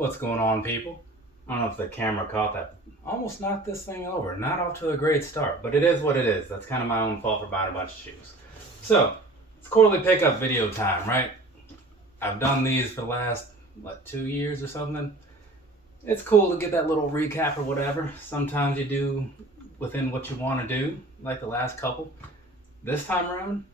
What's going on, people? I don't know if the camera caught that. Almost knocked this thing over. Not off to a great start, but it is what it is. That's kind of my own fault for buying a bunch of shoes. So, it's quarterly pickup video time, right? I've done these for the last, 2 years or something. It's cool to get that little recap or whatever. Sometimes you do within what you want to do, like the last couple. This time around,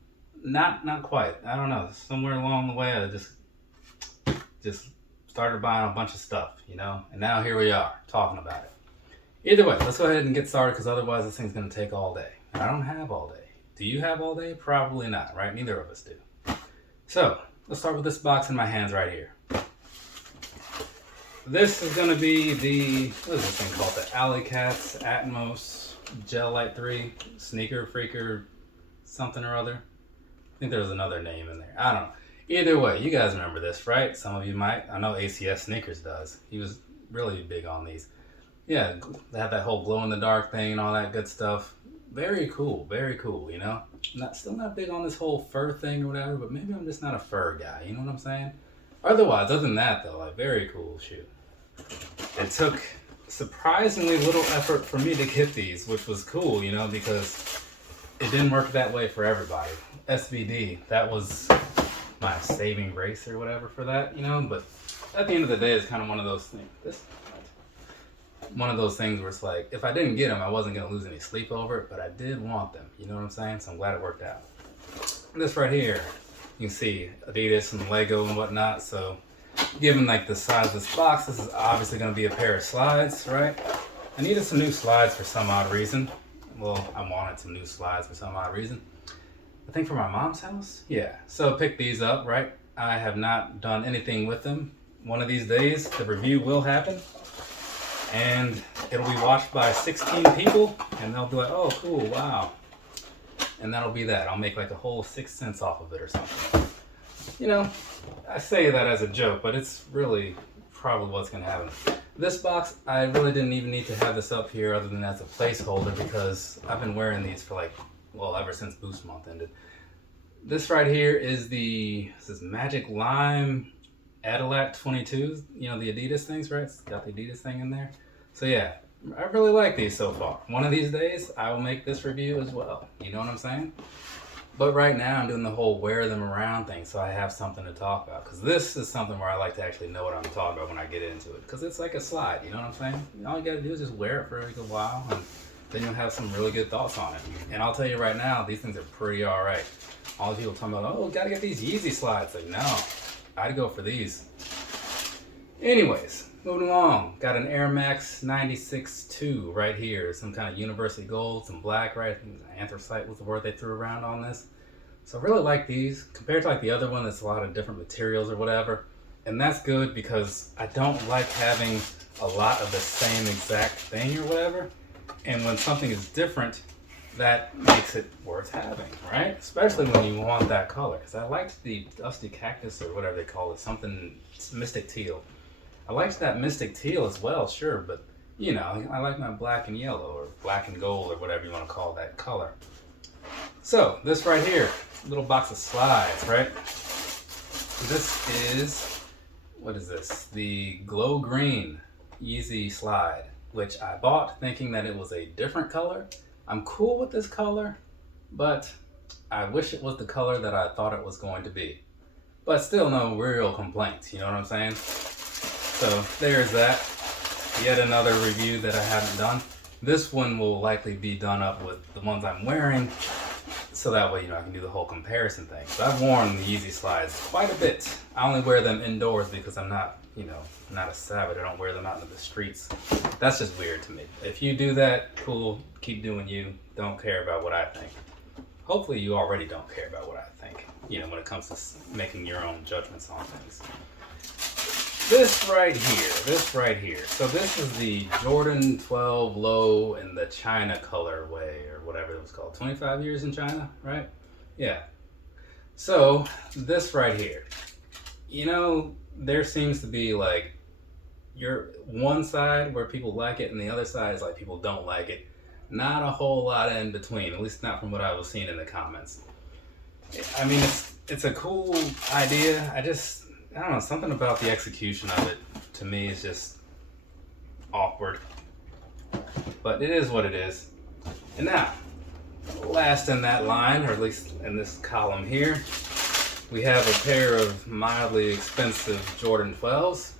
not quite. I don't know. Somewhere along the way, I just started buying a bunch of stuff, and now here we are talking about it. Either way, let's go ahead and get started because otherwise this thing's going to take all day. And I don't have all day. Do you have all day? Probably not, right? Neither of us do. So let's start with this box in my hands right here. This is going to be what is this thing called? The Alley Cats Atmos Gel Light 3 Sneaker Freaker something or other. I think there's another name in there. I don't know. Either way, you guys remember this, right? Some of you might. I know ACS Sneakers does. He was really big on these. Yeah, they have that whole glow-in-the-dark thing and all that good stuff. Very cool, Still not big on this whole fur thing or whatever, but maybe I'm just not a fur guy, you know what I'm saying? Otherwise, other than that though, very cool shoe. It took surprisingly little effort for me to get these, which was cool, because it didn't work that way for everybody. SVD, that was my saving grace or whatever for that, but at the end of the day, it's kind of one of those things. One of those things where it's like, if I didn't get them, I wasn't going to lose any sleep over it, but I did want them, you know what I'm saying? So I'm glad it worked out. This right here, you can see Adidas and Lego and whatnot, so given the size of this box, this is obviously going to be a pair of slides, right? I needed some new slides for some odd reason. Well, I wanted some new slides for some odd reason. I think for my mom's house? Yeah. So pick these up, right? I have not done anything with them. One of these days, the review will happen. And it'll be watched by 16 people. And they'll be like, oh, cool, wow. And that'll be that. I'll make a whole 6 cents off of it or something. I say that as a joke, but it's really probably what's going to happen. This box, I really didn't even need to have this up here other than as a placeholder because I've been wearing these for ever since Boost Month ended. This right here is this is Magic Lime Adidas 22s, the Adidas things, right? It's got the Adidas thing in there. So yeah, I really like these so far. One of these days, I will make this review as well. You know what I'm saying? But right now, I'm doing the whole wear them around thing, so I have something to talk about. Because this is something where I like to actually know what I'm talking about when I get into it. Because it's like a slide, you know what I'm saying? All you gotta do is just wear it for a good while, and then you'll have some really good thoughts on it. And I'll tell you right now, these things are pretty alright. All the people talking about, oh, gotta get these Yeezy slides. No, I'd go for these. Anyways, moving along. Got an Air Max 96-2 right here. Some kind of university gold, some black, right? Anthracite was the word they threw around on this. So I really like these. Compared to the other one, that's a lot of different materials or whatever. And that's good because I don't like having a lot of the same exact thing or whatever. And when something is different, that makes it worth having, right? Especially when you want that color. Because I liked the Dusty Cactus or whatever they call it, something Mystic Teal. I liked that Mystic Teal as well, sure, but I like my black and yellow or black and gold or whatever you want to call that color. So this right here, little box of slides, right? This is, what is this? The Glow Green Yeezy slide, which I bought thinking that it was a different color. I'm cool with this color, but I wish it was the color that I thought it was going to be. But still no real complaints, you know what I'm saying? So there's that. Yet another review that I haven't done. This one will likely be done up with the ones I'm wearing, so that way I can do the whole comparison thing. So I've worn the Yeezy slides quite a bit. I only wear them indoors because I'm not, not a savage. I don't wear them out in the streets. That's just weird to me. If you do that, cool. Keep doing you. Don't care about what I think. Hopefully you already don't care about what I think. When it comes to making your own judgments on things. This right here. So this is the Jordan 12 Low in the China colorway or whatever it was called. 25 years in China, right? Yeah. So this right here. There seems to be your one side where people like it and the other side is people don't like it. Not a whole lot in between, at least not from what I was seeing in the comments. I mean, it's a cool idea. I don't know, something about the execution of it to me is just awkward. But it is what it is. And now, last in that line, or at least in this column here, we have a pair of mildly expensive Jordan 12s.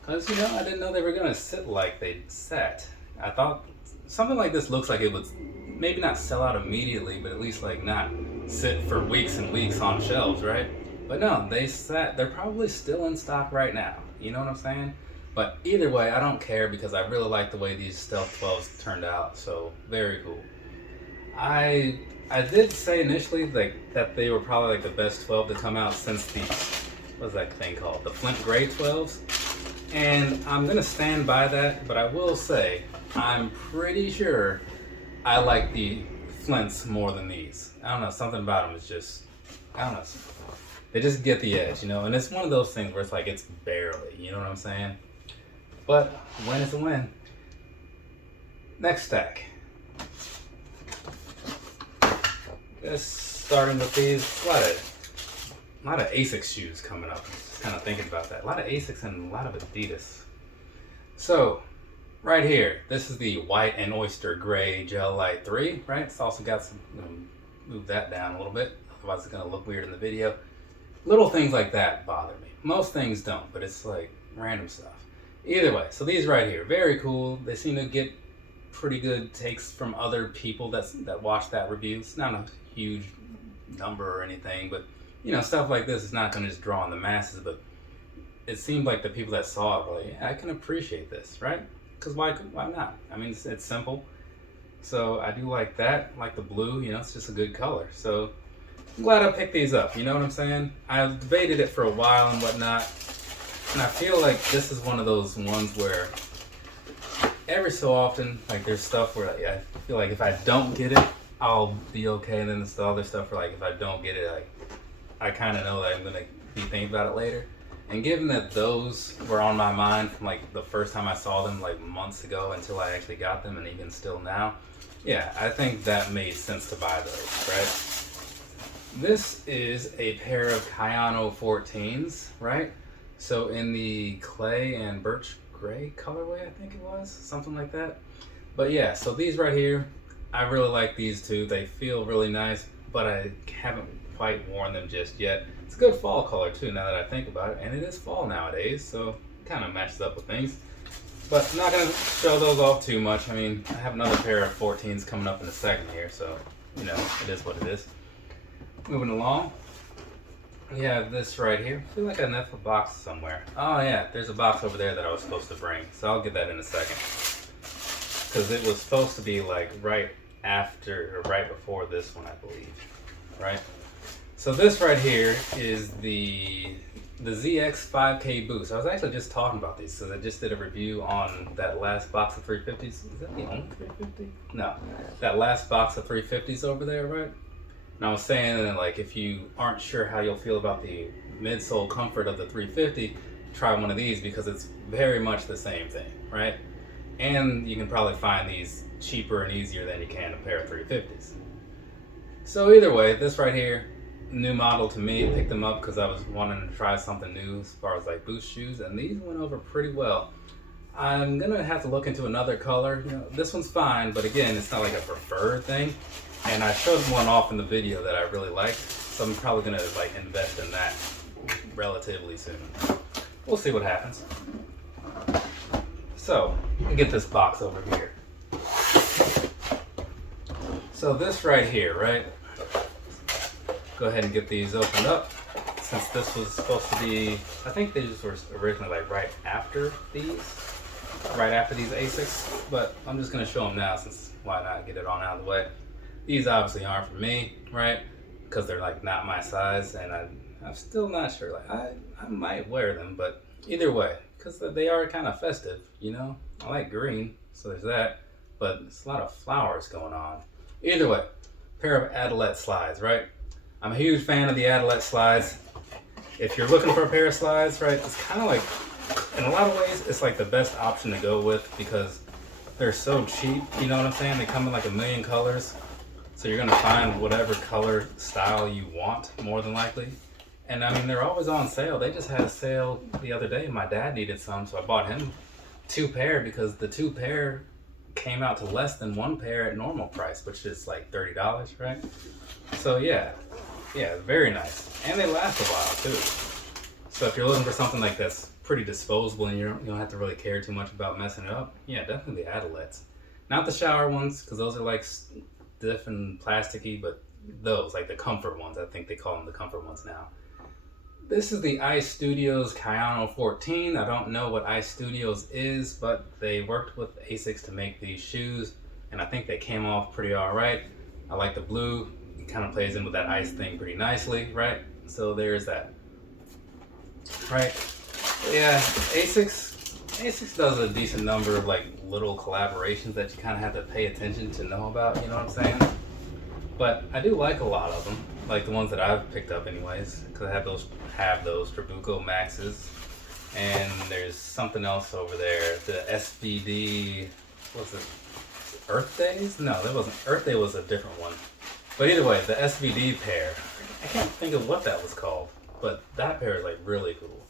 Because, you know, I didn't know they were going to sit like they sat. I thought something like this looks like it would maybe not sell out immediately, but at least like not sit for weeks and weeks on shelves, right? But no, they're probably still in stock right now. You know what I'm saying? But either way, I don't care because I really like the way these Stealth 12s turned out. So very cool. I did say initially that they were probably like the best 12 to come out since the, what's that thing called? The Flint Gray 12s. And I'm gonna stand by that, but I will say, I'm pretty sure I like the Flints more than these. I don't know, something about them is just, I don't know. They just get the edge, you know? And it's one of those things where it's like, it's barely, you know what I'm saying? But a win is a win. Next stack. Just starting with these, a lot of Asics shoes coming up. Just kind of thinking about that. A lot of Asics and a lot of Adidas. So, right here, this is the white and oyster gray Gel Light 3, right? It's also got some, move that down a little bit, otherwise it's gonna look weird in the video. Little things like that bother me. Most things don't, but it's like random stuff. Either way, so these right here, very cool. They seem to get pretty good takes from other people that watch that review. It's not a huge number or anything, but you know, stuff like this is not gonna just draw on the masses, but it seemed like the people that saw it were like, yeah, I can appreciate this, right? Because why not? I mean, it's simple. So I do like that, like the blue, you know, it's just a good color. So I'm glad I picked these up, you know what I'm saying? I debated it for a while and whatnot, and I feel like this is one of those ones where every so often, like there's stuff where I feel like if I don't get it, I'll be okay, and then there's the other stuff where like if I don't get it, like I kind of know that I'm gonna be thinking about it later. And given that those were on my mind from like the first time I saw them like months ago until I actually got them, and even still now, yeah, I think that made sense to buy those, right? This is a pair of Kayano 14s, right? So in the clay and birch gray colorway, I think it was, something like that. But yeah, so these right here, I really like these too. They feel really nice, but I haven't quite worn them just yet. It's a good fall color too, now that I think about it, and it is fall nowadays, so it kind of matches up with things. But I'm not gonna show those off too much. I mean, I have another pair of 14s coming up in a second here, so you know, it is what it is. Moving along, we have this right here. I feel like I left a box somewhere. Oh yeah, there's a box over there that I was supposed to bring, so I'll get that in a second. Because it was supposed to be like right after, or right before this one, I believe, right? So this right here is the ZX 5K Boost. I was actually just talking about these because I just did a review on that last box of 350s. Is that the only 350? No, that last box of 350s over there, right? And I was saying that like if you aren't sure how you'll feel about the midsole comfort of the 350, try one of these because it's very much the same thing, right? And you can probably find these cheaper and easier than you can a pair of 350s. So either way, this right here, new model to me. Picked them up because I was wanting to try something new as far as like Boost shoes, and these went over pretty well. I'm gonna have to look into another color. You know, this one's fine, but again, it's not like a preferred thing. And I showed one off in the video that I really liked, so I'm probably gonna like invest in that relatively soon. We'll see what happens. So, let me get this box over here. So this right here, right? Go ahead and get these opened up. Since this was supposed to be, I think these were originally like right after these Asics, but I'm just gonna show them now since why not get it on out of the way. These obviously aren't for me, right? Because they're like not my size, and I'm still not sure. Like I might wear them, but either way, because they are kind of festive, you know? I like green, so there's that, but it's a lot of flowers going on. Either way, pair of Adidas slides, right? I'm a huge fan of the Adidas slides. If you're looking for a pair of slides, right, it's kind of like, in a lot of ways, it's like the best option to go with because they're so cheap, you know what I'm saying? They come in like a million colors. So you're gonna find whatever color style you want, more than likely. And I mean, they're always on sale. They just had a sale the other day. My dad needed some, so I bought him 2 pair because the 2 pair came out to less than 1 pair at normal price, which is like $30, right? So yeah, very nice. And they last a while too. So if you're looking for something like that's pretty disposable and you don't have to really care too much about messing it up, yeah, definitely the Adidas. Not the shower ones, because those are like stiff and plasticky, but those, like the comfort ones, I think they call them the comfort ones now. This is the Ice Studios Kayano 14. I don't know what Ice Studios is, but they worked with Asics to make these shoes, and I think they came off pretty alright. I like the blue. It kind of plays in with that ice thing pretty nicely, right? So there's that. Right? Yeah, Asics does a decent number of like little collaborations that you kind of have to pay attention to know about, you know what I'm saying? But I do like a lot of them, like the ones that I've picked up anyways, because I have those Trabuco Maxes, and there's something else over there, the SBD, what's it, Earth Days? No, that wasn't, Earth Day was a different one. But either way, the SBD pair, I can't think of what that was called, but that pair is like really cool.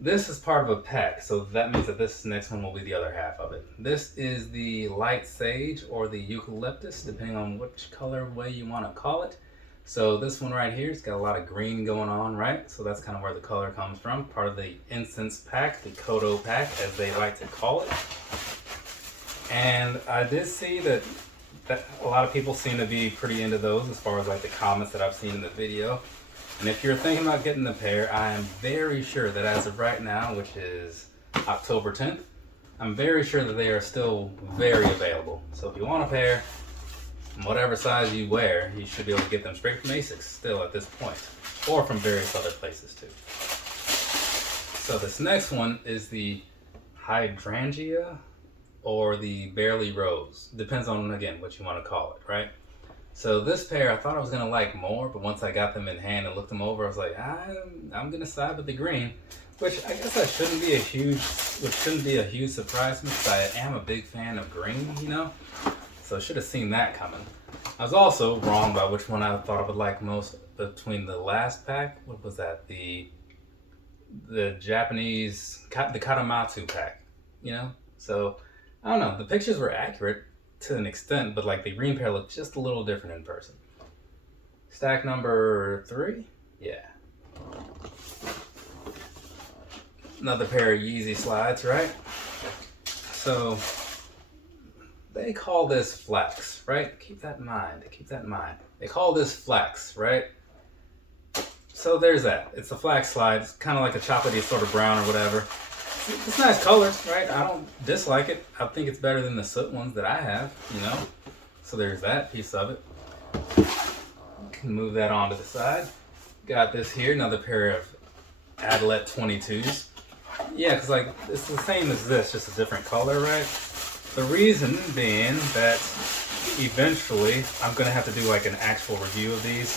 This is part of a pack, so that means that this next one will be the other half of it. This is the light sage or the eucalyptus, depending on which color way you want to call it. So this one right here, it's got a lot of green going on, right? So that's kind of where the color comes from. Part of the incense pack, the Kodo pack, as they like to call it. And I did see that a lot of people seem to be pretty into those as far as like the comments that I've seen in the video. And if you're thinking about getting the pair, I am very sure that as of right now, which is October 10th, I'm very sure that they are still very available. So if you want a pair, whatever size you wear, you should be able to get them straight from Asics still at this point, or from various other places too. So this next one is the Hydrangea or the Barely Rose. Depends on, again, what you want to call it, right? So this pair I thought I was going to like more, but once I got them in hand and looked them over, I was like, I'm going to side with the green, which I guess that shouldn't be a huge surprise to me, because I am a big fan of green, you know? So I should have seen that coming. I was also wrong about which one I thought I would like most between the last pack. What was that? The Japanese, the Katamatsu pack, you know? So, I don't know. The pictures were accurate to an extent, but like the green pair looked just a little different in person. Stack number 3? Yeah. Another pair of Yeezy slides, right? So they call this flex, right? Keep that in mind. They call this flex, right? So there's that. It's a flex slide. It's kind of like a chocolatey sort of brown or whatever. It's nice color, right? I don't dislike it. I think it's better than the soot ones that I have, you know? So there's that piece of it. Can move that on to the side. Got this here, another pair of Adidas 22s. Yeah, because like it's the same as this, just a different color, right? The reason being that eventually I'm going to have to do like an actual review of these.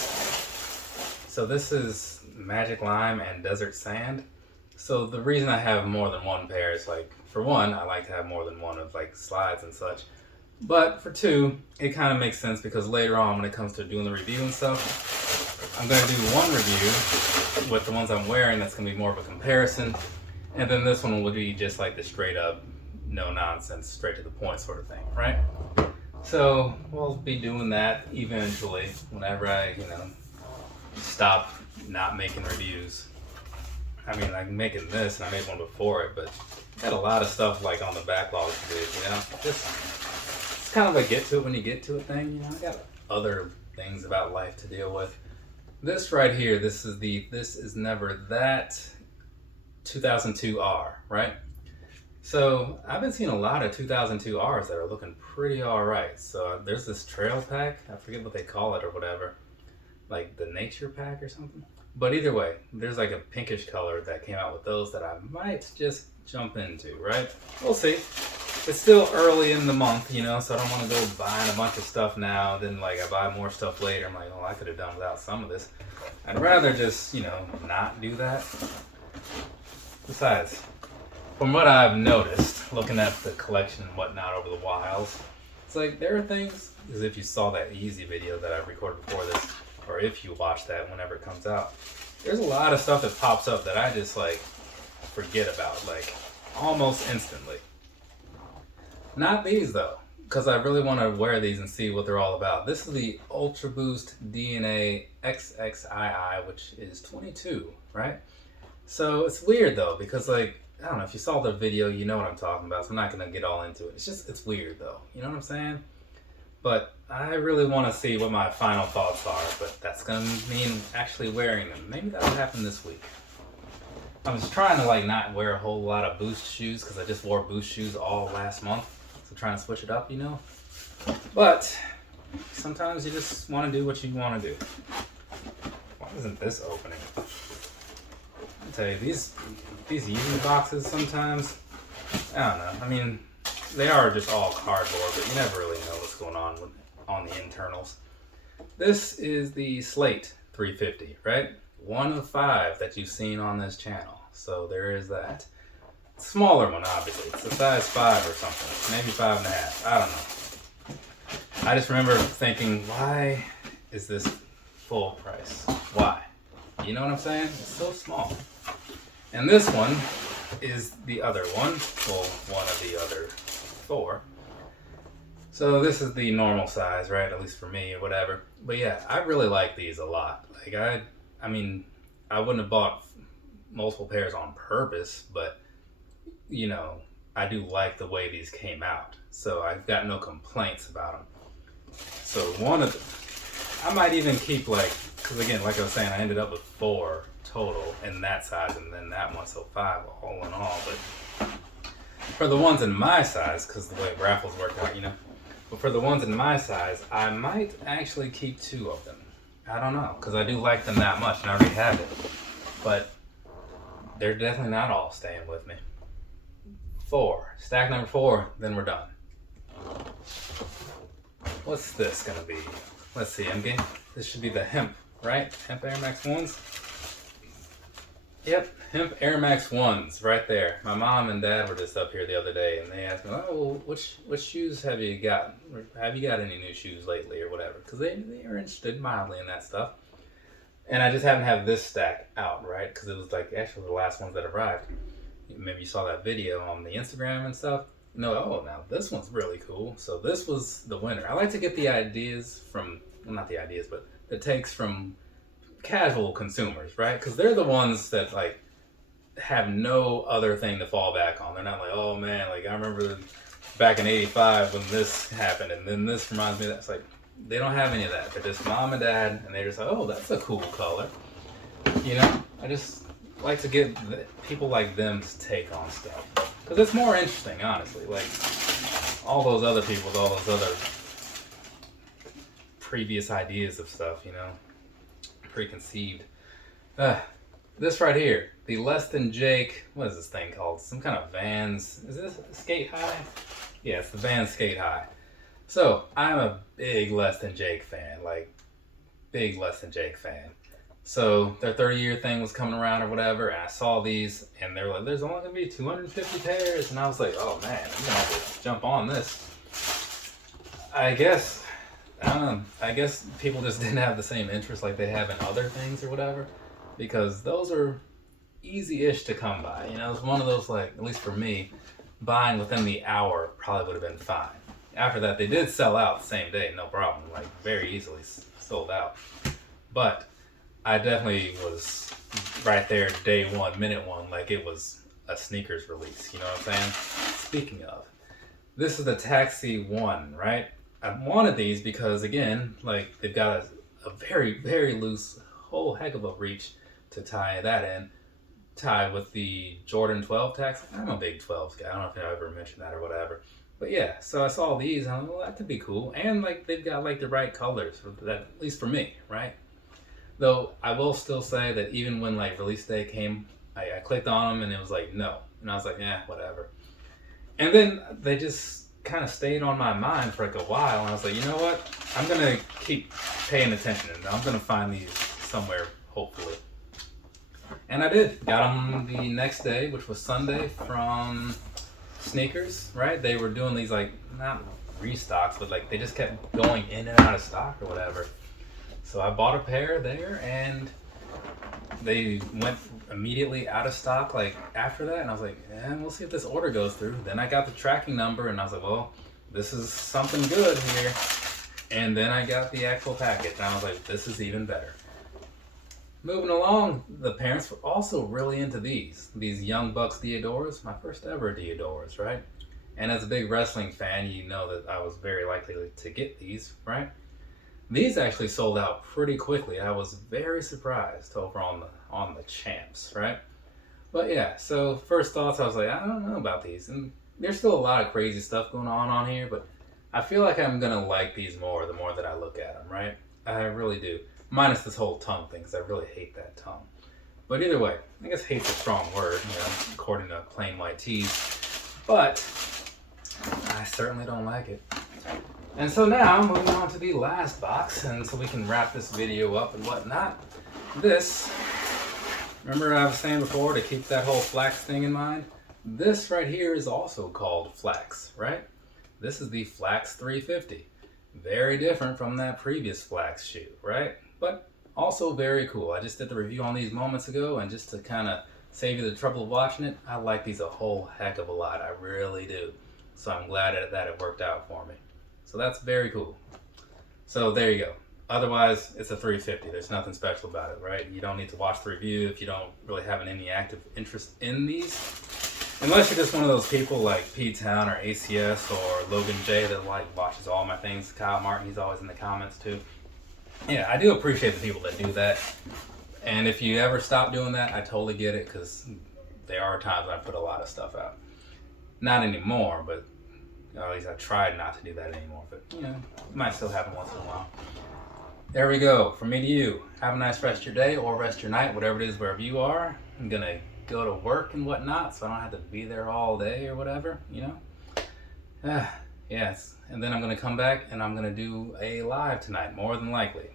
So this is Magic Lime and Desert Sand. So the reason I have more than one pair is like, for one, I like to have more than one of like slides and such. But for two, it kind of makes sense because later on when it comes to doing the review and stuff, I'm going to do one review with the ones I'm wearing that's going to be more of a comparison. And then this one will be just like the straight up, no nonsense, straight to the point sort of thing, right? So we'll be doing that eventually whenever I, stop not making reviews. I mean, I'm making this, and I made one before it, but got a lot of stuff like on the backlog to do, it's kind of a get to it when you get to it thing, I got other things about life to deal with. This right here, this is Never That 2002R, right? So I've been seeing a lot of 2002Rs that are looking pretty alright. So there's this trail pack, I forget what they call it or whatever, like the nature pack or something. But either way, there's like a pinkish color that came out with those that I might just jump into, right? We'll see. It's still early in the month, so I don't want to go buying a bunch of stuff now. Then like I buy more stuff later. I'm like, oh, I could have done without some of this. I'd rather just, not do that. Besides, from what I've noticed, looking at the collection and whatnot over the whiles, it's like there are things, as if you saw that Easy video that I recorded before this, or if you watch that whenever it comes out, there's a lot of stuff that pops up that I just like forget about, like almost instantly. Not these though, because I really want to wear these and see what they're all about. This is the Ultra Boost DNA XXII, which is 22, right? So it's weird though, because like, I don't know, if you saw the video, you know what I'm talking about, so I'm not going to get all into it. It's weird though, you know what I'm saying? But I really want to see what my final thoughts are, but that's going to mean actually wearing them. Maybe that'll happen this week. I was trying to like not wear a whole lot of Boost shoes because I just wore Boost shoes all last month. So trying to switch it up, you know? But sometimes you just want to do what you want to do. Why isn't this opening? I'll tell you, these Yeezy boxes sometimes, I don't know. I mean, they are just all cardboard, but you never really know what's going on the internals. This is the Slate 350, right? One of 5 that you've seen on this channel. So there is that. Smaller one, obviously. It's a size 5 or something. Maybe 5.5. I don't know. I just remember thinking, why is this full price? Why? You know what I'm saying? It's so small. And this one is the other one. Well, one of the other 4. So this is the normal size, right? At least for me or whatever. But yeah, I really like these a lot. Like I mean, I wouldn't have bought multiple pairs on purpose, but you know, I do like the way these came out. So I've got no complaints about them. So one of them, I might even keep like, because again, like I was saying, I ended up with 4 total in that size and then that one, so 5 all in all. But for the ones in my size, because the way raffles work out, you know, but for the ones in my size, I might actually keep 2 of them. I don't know, because I do like them that much and I already have it. But they're definitely not all staying with me. 4. Stack number 4, then we're done. What's this gonna be? Let's see, MG. This should be the hemp, right? Hemp Air Max 1s? Yep, hemp Air Max 1s, right there. My mom and dad were just up here the other day and they asked me, oh, which shoes have you gotten? Have you got any new shoes lately or whatever? Because they are interested mildly in that stuff. And I just haven't had this stack out, right? Because it was like actually the last ones that arrived. Maybe you saw that video on the Instagram and stuff. You know, oh, now this one's really cool. So this was the winner. I like to get the ideas from, well, not the ideas, but the takes from casual consumers, right? Because they're the ones that like have no other thing to fall back on. They're not like, oh man, like I remember back in '85 when this happened, and then this reminds me of that. It's like they don't have any of that. They're just mom and dad, and they're just like, oh, that's a cool color. You know, I just like to get people like them to take on stuff because it's more interesting, honestly. Like all those other people with all those other previous ideas of stuff, you know, preconceived. This right here, the Less Than Jake, what is this thing called? Some kind of Vans, is this Skate High? Yeah, it's the Vans Skate High. So, I'm a big Less Than Jake fan, like, big Less Than Jake fan. So, their 30-year thing was coming around or whatever, and I saw these, and they were like, there's only going to be 250 pairs, and I was like, oh man, I'm going to have to jump on this. I guess people just didn't have the same interest like they have in other things or whatever, because those are easy-ish to come by. You know, it's one of those, like, at least for me, buying within the hour probably would have been fine. After that, they did sell out the same day, no problem, like very easily sold out. But I definitely was right there day 1, minute 1, like it was a sneakers release, you know what I'm saying? Speaking of, this is the Taxi 1, right? I wanted these because, again, like they've got a very, very loose, whole heck of a reach to tie that in. Tie with the Jordan 12 Taxi. I'm a big 12s guy. I don't know if I ever mentioned that or whatever. But yeah, so I saw these and I'm like, well, that could be cool. And like they've got like the right colors for that, at least for me, right? Though I will still say that even when like release day came, I clicked on them and it was like, no. And I was like, yeah, whatever. And then they just kind of stayed on my mind for like a while. And I was like, you know what? I'm going to keep paying attention and I'm going to find these somewhere, hopefully. And I did. Got them the next day, which was Sunday, from Sneakers, right? They were doing these like, not restocks, but like they just kept going in and out of stock or whatever. So I bought a pair there and they went immediately out of stock like after that, and I was like, we'll see if this order goes through. Then I got the tracking number, and I was like, well, this is something good here. And then I got the actual package, and I was like, this is even better. Moving along, the parents were also really into these Young Bucks Diadoras, my first ever Diadoras, right? And as a big wrestling fan, you know that I was very likely to get these, right? These actually sold out pretty quickly. I was very surprised over on the champs, right? But yeah, so first thoughts, I was like, I don't know about these. And there's still a lot of crazy stuff going on here, but I feel like I'm gonna like these more the more that I look at them, right? I really do. Minus this whole tongue thing, because I really hate that tongue. But either way, I guess hate's a strong word, according to Plain White Tees. But I certainly don't like it. And so now, moving on to the last box, and so we can wrap this video up and whatnot. This, remember I was saying before to keep that whole flax thing in mind? This right here is also called flax, right? This is the Flax 350. Very different from that previous flax shoe, right? But also very cool. I just did the review on these moments ago, and just to kind of save you the trouble of watching it, I like these a whole heck of a lot. I really do. So I'm glad that it worked out for me. So that's very cool. So there you go. Otherwise, it's a 350. There's nothing special about it, right? You don't need to watch the review if you don't really have any active interest in these. Unless you're just one of those people like P-Town or ACS or Logan J that watches all my things. Kyle Martin, he's always in the comments too. Yeah, I do appreciate the people that do that. And if you ever stop doing that, I totally get it, because there are times when I put a lot of stuff out. Not anymore, but at least I tried not to do that anymore. But, it might still happen once in a while. There we go. From me to you. Have a nice rest of your day or rest of your night, whatever it is, wherever you are. I'm going to go to work and whatnot, so I don't have to be there all day or whatever, Yes. And then I'm going to come back and I'm going to do a live tonight, more than likely.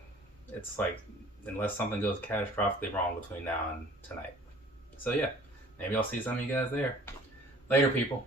It's like, unless something goes catastrophically wrong between now and tonight. So yeah, maybe I'll see some of you guys there. Later, people.